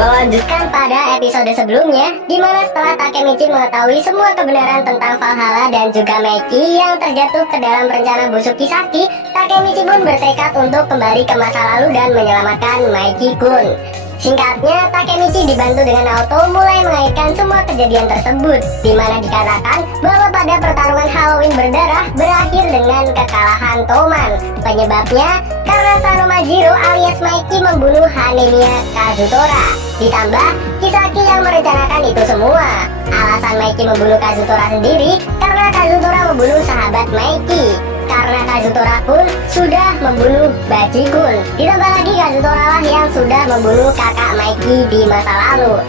Melanjutkan pada episode sebelumnya, di mana setelah Takemichi mengetahui semua kebenaran tentang Valhalla dan juga Meiki yang terjatuh ke dalam rencana busuk Kisaki, Takemichi pun bertekad untuk kembali ke masa lalu dan menyelamatkan Meiki-kun. Singkatnya, Takemichi dibantu dengan Naoto mulai mengaitkan semua kejadian tersebut, di mana dikatakan bahwa pada pertarungan Halloween berdarah berakhir dengan kekalahan Toman. Penyebabnya karena Sanomajiro alias Meiki membunuh Hanemiya Kazutora. Ditambah Kisaki yang merencanakan itu semua. Alasan Meiki membunuh Kazutora sendiri karena Kazutora membunuh sahabat Meiki. Karena Kazutora pun sudah membunuh Baji-kun. Ditambah lagi Kazutora lah yang sudah membunuh kakak Meiki di masa lalu.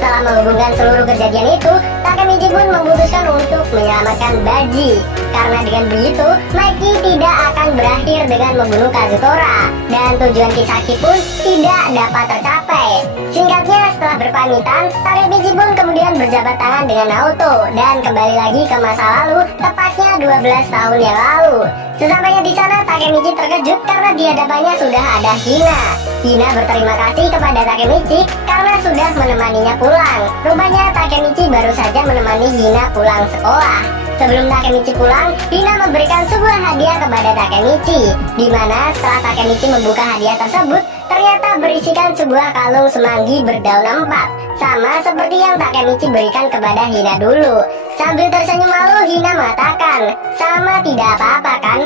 Setelah menghubungkan seluruh kejadian itu, Takemichi pun memutuskan untuk menyelamatkan Baji. Karena dengan begitu, Meiki tidak akan berakhir dengan membunuh Kazutora, dan tujuan Kisaki pun tidak dapat tercapai. Singkatnya, setelah berpamitan, Takemichi pun kemudian berjabat tangan dengan Naoto dan kembali lagi ke masa lalu, tepatnya 12 tahun yang lalu. Sesampainya di sana, Takemichi terkejut karena di hadapannya sudah ada Hina. Hina berterima kasih kepada Takemichi karena sudah menemaninya pulang. Rupanya Takemichi baru saja menemani Hina pulang sekolah. Sebelum Takemichi pulang, Hina memberikan sebuah hadiah kepada Takemichi, di mana setelah Takemichi membuka hadiah tersebut, ternyata berisikan sebuah kalung semanggi berdaun empat, sama seperti yang Takemichi berikan kepada Hina dulu. Sambil tersenyum malu, Hina mengatakan, "Sama tidak apa-apa kan?"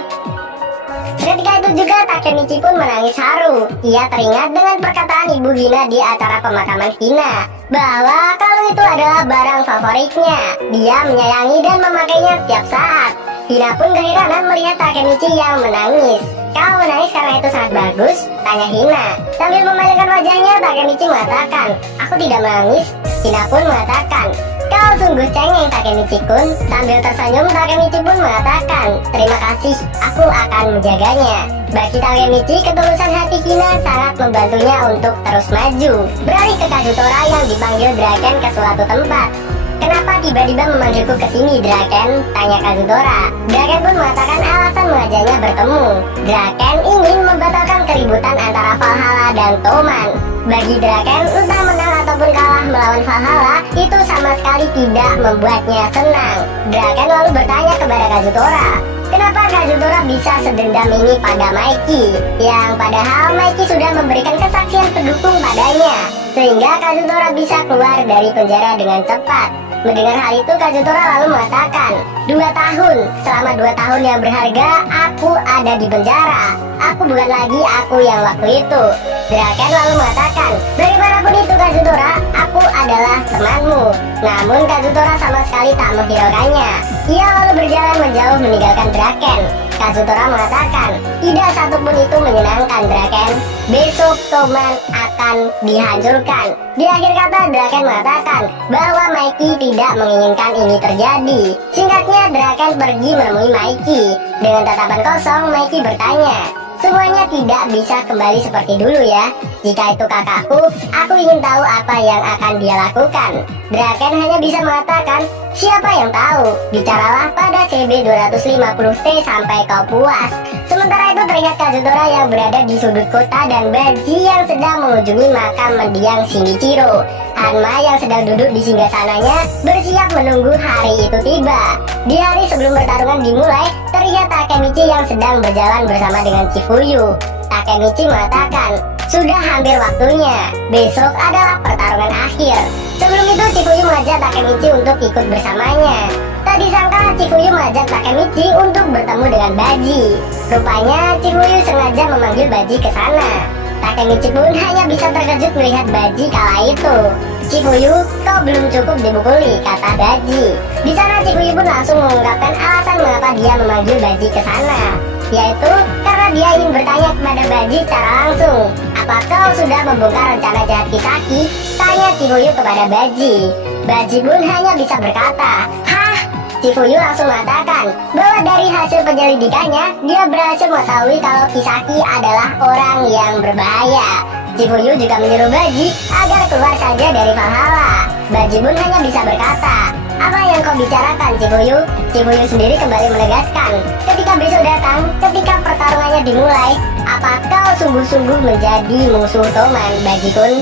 Ketika itu juga Takemichi pun menangis haru. Ia teringat dengan perkataan ibu Hina di acara pemakaman Hina, bahwa kalung itu adalah barang favoritnya. Dia menyayangi dan memakainya setiap saat. Hina pun keheranan melihat Takemichi yang menangis. "Kau menangis karena itu sangat bagus?" tanya Hina. Sambil memalingkan wajahnya, Takemichi mengatakan, "Aku tidak menangis." Hina pun mengatakan, "Kau sungguh cengeng, Takemichi-kun." Sambil tersenyum, Takemichi pun mengatakan, "Terima kasih, aku akan menjaganya." Bagi Takemichi, ketulusan hati Hina sangat membantunya untuk terus maju. Beralih ke Kazutora yang dipanggil Draken ke suatu tempat. "Kenapa tiba-tiba memanggilku ke sini, Draken?" tanya Kazutora. Draken pun mengatakan alasan mengajaknya bertemu. Draken ingin membatalkan keributan antara Valhalla dan Toman. Bagi Draken, entah menang ataupun kalah melawan Valhalla itu sama sekali tidak membuatnya senang. Draken lalu bertanya kepada Kazutora, kenapa Kazutora bisa sedendam ini pada Meiki, yang padahal Meiki sudah memberikan kesaksian pendukung padanya, sehingga Kazutora bisa keluar dari penjara dengan cepat. Mendengar hal itu, Kazutora lalu mengatakan, 2 tahun, selama 2 tahun yang berharga, aku ada di penjara. Aku bukan lagi aku yang waktu itu. Draken lalu mengatakan, bagaimanapun itu Kazutora, aku adalah temanmu. Namun Kazutora sama sekali tak menghiraukannya. Ia lalu berjalan menjauh meninggalkan Draken. Kazutora mengatakan, tidak satupun itu menyenangkan, Draken. Besok Toman akan dihancurkan. Di akhir kata, Draken mengatakan bahwa Meiki tidak menginginkan ini terjadi. Singkatnya, Draken pergi menemui Meiki. Dengan tatapan kosong, Meiki bertanya, semuanya tidak bisa kembali seperti dulu ya. Jika itu kakakku, aku ingin tahu apa yang akan dia lakukan. Draken hanya bisa mengatakan, siapa yang tahu? Bicaralah pada CB 250T sampai kau puas. Sementara itu teringat Kazutora yang berada di sudut kota dan Baji yang sedang mengunjungi makam mendiang Shinichiro. Hanma yang sedang duduk di singgasananya bersiap menunggu hari itu tiba. Di hari sebelum pertarungan dimulai, terlihat Takemichi yang sedang berjalan bersama dengan Chifuyu. Takemichi mengatakan, sudah hampir waktunya. Besok adalah pertarungan akhir. Sebelum itu Chifuyu mengajak Takemichi untuk ikut bersamanya. Tak disangka Chifuyu mengajak Takemichi untuk bertemu dengan Baji. Rupanya Chifuyu sengaja memanggil Baji ke sana. Takemichi pun hanya bisa terkejut melihat Baji kala itu. Chifuyu, kau belum cukup dipukuli, kata Baji. Di sana Chifuyu pun langsung mengungkapkan alasan mengapa dia memanggil Baji ke sana, yaitu karena dia ingin bertanya kepada Baji secara langsung. Apa kau sudah membongkar rencana jahat Kisaki? Tanya Chifuyu kepada Baji. Baji pun hanya bisa berkata, hah? Chifuyu langsung mengatakan bahwa dari hasil penyelidikannya, dia berhasil mengetahui kalau Kisaki adalah orang yang berbahaya. Chifuyu juga menyuruh Baji agar keluar saja dari Valhalla. Baji pun hanya bisa berkata, apa yang kau bicarakan, Chifuyu? Chifuyu sendiri kembali menegaskan, ketika besok datang, ketika pertarungannya dimulai, apa kau sungguh-sungguh menjadi musuh Toman, Baji-kun?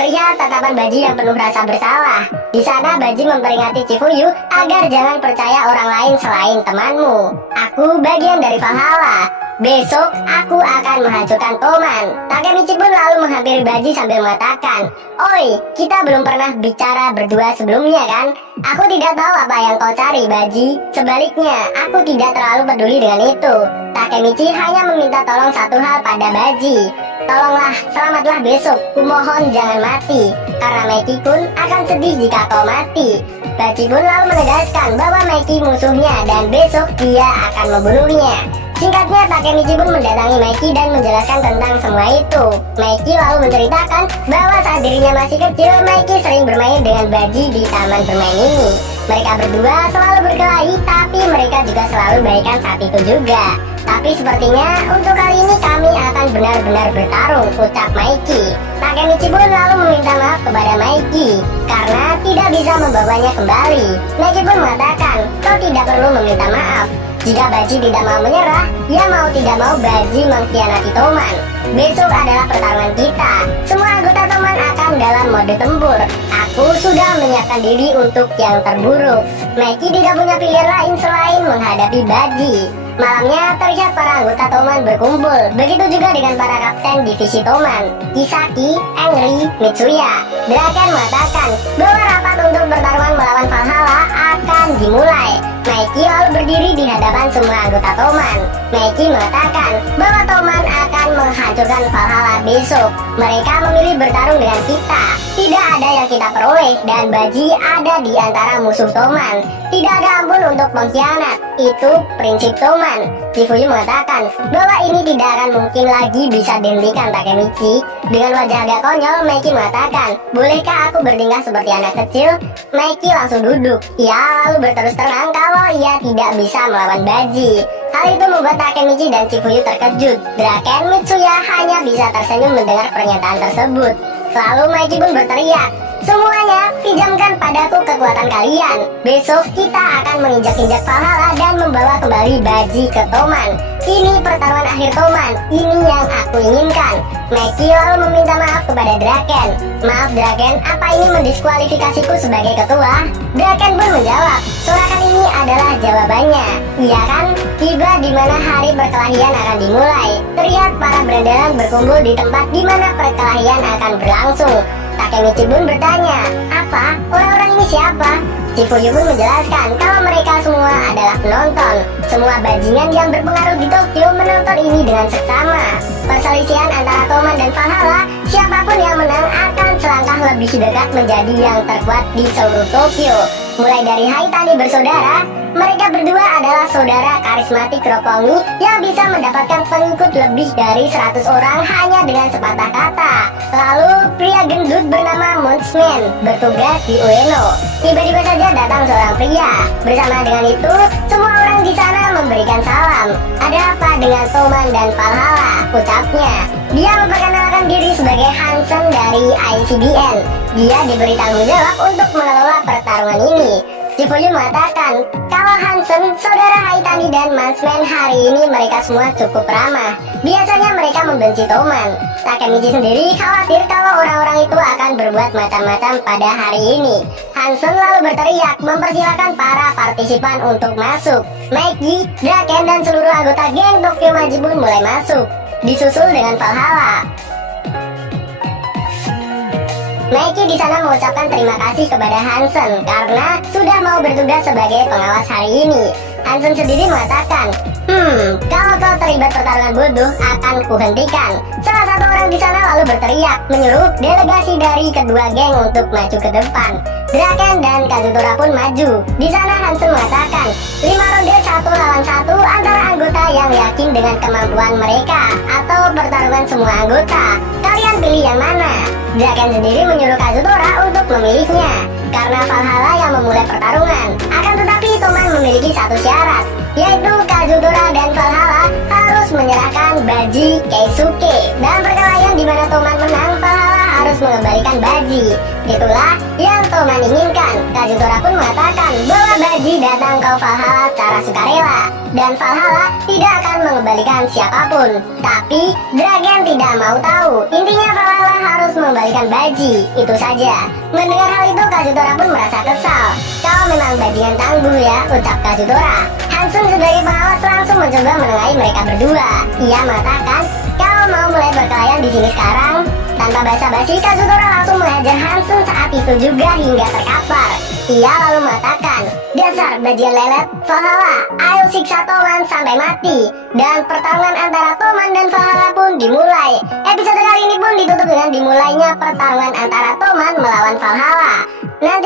Terlihat tatapan Baji yang penuh rasa bersalah. Di sana Baji memperingati Chifuyu agar jangan percaya orang lain selain temanmu. Aku bagian dari Valhalla. Besok aku akan menghancurkan Toman. Takemichi pun lalu menghampiri Baji sambil mengatakan, "Oi, kita belum pernah bicara berdua sebelumnya kan? Aku tidak tahu apa yang kau cari, Baji. Sebaliknya, aku tidak terlalu peduli dengan itu." Takemichi hanya meminta tolong satu hal pada Baji. "Tolonglah, selamatlah besok. Kumohon jangan mati, karena Meki-kun akan sedih jika kau mati." Baji pun lalu menegaskan bahwa Meki musuhnya dan besok dia akan membunuhnya. Singkatnya, Takemichi pun mendatangi Meki dan menjelaskan tentang semua itu. Meki lalu menceritakan bahwa saat dirinya masih kecil, Meki sering bermain dengan Baji di taman bermain ini. Mereka berdua selalu berkelahi, tapi mereka juga selalu baikan saat itu juga. "Tapi sepertinya untuk kali ini kami akan benar-benar bertarung," ucap Meki. Takemichi pun lalu meminta maaf kepada Meki karena tidak bisa membawanya kembali. Meki pun mengatakan, "Kau tidak perlu meminta maaf. Jika Baji tidak mau menyerah, ya mau tidak mau Baji mengkhianati Toman. Besok adalah pertarungan kita. Semua anggota Toman akan dalam mode tempur. Aku sudah menyiapkan diri untuk yang terburuk." Meki tidak punya pilihan lain selain menghadapi Baji. Malamnya terlihat para anggota Toman berkumpul. Begitu juga dengan para kapten divisi Toman, Kisaki, Engri, Mitsuya. Draken mengatakan bahwa rapat untuk pertarungan melawan Valhalla akan dimulai. Meki lalu berdiri di hadapan semua anggota Toman. Meki mengatakan bahwa Toman akan menghancurkan Valhalla besok. Mereka memilih bertarung dengan kita. Tidak ada yang kita peroleh dan Baji ada di antara musuh Toman. Tidak ada ampun untuk pengkhianat. Itu prinsip Toman. Chifuyu mengatakan bahwa ini tidak akan mungkin lagi bisa dihentikan, Takemichi. Dengan wajah agak konyol, Meki mengatakan, "Bolehkah aku bertingkah seperti anak kecil?" Meki langsung duduk. Ia lalu berterus terang kalau ia tidak bisa melawan Baji. Hal itu membuat Takemichi dan Chifuyu terkejut. Draken Mitsuya hanya bisa tersenyum mendengar pernyataan tersebut. Lalu Meki pun berteriak, "Semuanya, pinjamkan padaku kekuatan kalian. Besok kita akan menginjak-injak Valhalla dan membawa kembali Baji ke Toman. Ini pertarungan akhir Toman. Ini yang aku inginkan." Meki lalu meminta maaf kepada Draken. "Maaf Draken, apa ini mendiskualifikasiku sebagai ketua?" Draken pun menjawab, "Sorakan ini adalah jawabannya. Iya kan? Tiba di mana hari perkelahian akan dimulai. Terlihat para berandalan berkumpul di tempat di mana perkelahian akan berlangsung." Takemichi pun bertanya, "Apa? Orang-orang ini siapa?" Chifuyu pun menjelaskan kalau mereka semua adalah penonton. Semua bajingan yang berpengaruh di Tokyo menonton ini dengan seksama. Perselisihan antara Toman dan Valhalla, siapapun yang menang akan selangkah lebih dekat menjadi yang terkuat di seluruh Tokyo. Mulai dari Haitani bersaudara, mereka berdua adalah saudara karismatik Roppongi yang bisa mendapatkan pengikut lebih dari 100 orang hanya dengan sepatah kata. Lalu pria gendut bernama Munchman bertugas di Ueno. Tiba-tiba saja datang seorang pria. Bersama dengan itu, semua orang di sana memberikan salam. "Ada apa dengan Toman dan Valhalla?" ucapnya. Dia memperkenalkan diri sebagai Hansen dari ICBN. Dia diberi tanggung jawab untuk mengelola pertarungan ini. Chifuyu mengatakan kalau Hansen, saudara Haitani dan Munchman hari ini mereka semua cukup ramah. Biasanya mereka membenci Toman. Takemichi sendiri khawatir kalau orang-orang itu akan berbuat macam-macam pada hari ini. Hansen lalu berteriak mempersilahkan para partisipan untuk masuk. Meki, Draken dan seluruh anggota geng Tokyo Maji pun mulai masuk, disusul dengan Valhalla. Meki di sana mengucapkan terima kasih kepada Hansen karena sudah mau bertugas sebagai pengawas hari ini. Hansen sendiri mengatakan, kalau kau terlibat pertarungan bodoh akan kuhentikan." Salah satu orang di sana lalu berteriak menyuruh delegasi dari kedua geng untuk maju ke depan. Draken dan Kazutora pun maju. Di sana Hansen mengatakan 5 ronde 1 lawan 1 antara anggota yang yakin dengan kemampuan mereka atau pertarungan semua anggota. Kalian pilih yang mana? Draken sendiri menyuruh Kazutora untuk memilihnya karena Valhalla yang memulai pertarungan. Akan tetapi Toman memiliki satu syarat, yaitu Kazutora dan Valhalla harus menyerahkan Baji Keisuke. Dalam perkelahian di mana Toman menang, Valhalla harus mengembalikan Baji. Itulah yang Toman inginkan. Kazutora pun mengatakan bahwa Baji datang ke Valhalla secara sukarela, dan Valhalla tidak akan mengembalikan siapapun. Tapi Dragon tidak mau tahu. Intinya Valhalla harus mengembalikan Baji, itu saja. Mendengar hal itu, Kazutora pun merasa kesal. Kau memang bajingan tangguh ya, ucap Kazutora. Hansun sebagai pengawas langsung mencoba menengahi mereka berdua. Ia mengatakan, kau mau mulai berkelayan di sini sekarang? Tanpa basa-basi, Kazutora langsung menghajar Hansun saat itu juga hingga terkapar. Ia lalu mengatakan, dasar bajingan lelet, Valhalla, ayo siksa Toman sampai mati. Dan pertarungan antara Toman dan Valhalla pun dimulai. Episode kali ini pun ditutup dengan dimulainya pertarungan antara Toman melawan Valhalla. Nanti